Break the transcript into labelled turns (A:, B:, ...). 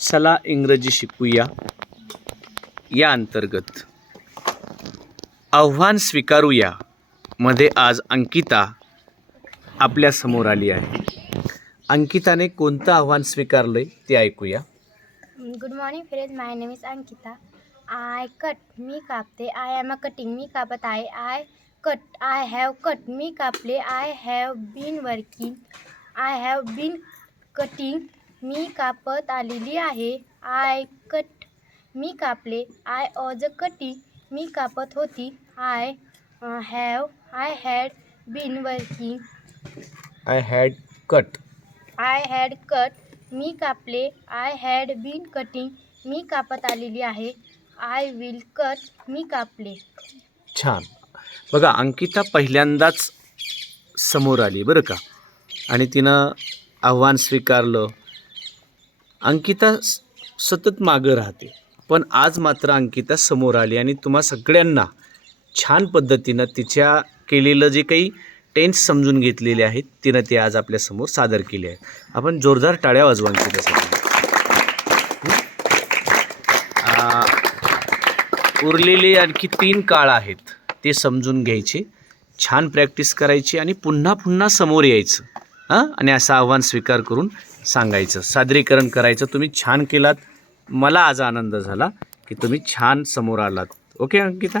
A: चला इंग्रजी शिकूया. या अंतर्गत. आव्हान स्वीकारूया मध्ये आज अंकिता आपल्यासमोर आली आहे. अंकिताने कोणतं आव्हान स्वीकारलंय ते ऐकूया.
B: Good morning friends my name is Ankita I cut मी कापते. आय एम अ कटिंग मी कापत आहे. I cut I have cut मी कापले. I have been working I have been cutting मी कापत आलेली आहे. I cut. मी कापले. आय ऑज अ कटिंग मी कापत होती. I have. I had been working.
A: I had cut.
B: I had cut. मी कापले. I had been cutting. मी कापत आलेली आहे. I will cut. मी कापले.
A: छान. बघा अंकिता पहिल्यांदाच समोर आली बरं का? आणि तिनं आव्हान स्वीकारलं. अंकिता सतत मागं राहते. पण आज मात्र अंकिता समोर आली आणि तुम्हा सगळ्यांना छान पद्धतीनं तिच्या केलेलं जे काही टेन्स समजून घेतलेले आहेत तिनं ते आज आपल्यासमोर सादर केले आहे आपण जोरदार टाळ्या वाजवू अंकितासाठी. उरलेले आणखी तीन काळ आहेत ते समजून घ्यायचे. छान प्रॅक्टिस करायची आणि पुन्हा पुन्हा समोर यायचं. हां? आणि असं आव्हान स्वीकार करून सांगायचं. सादरीकरण करायचं. तुम्ही छान केलात. मला आज आनंद झाला की तुम्ही छान समोर आलात. ओके अंकिता?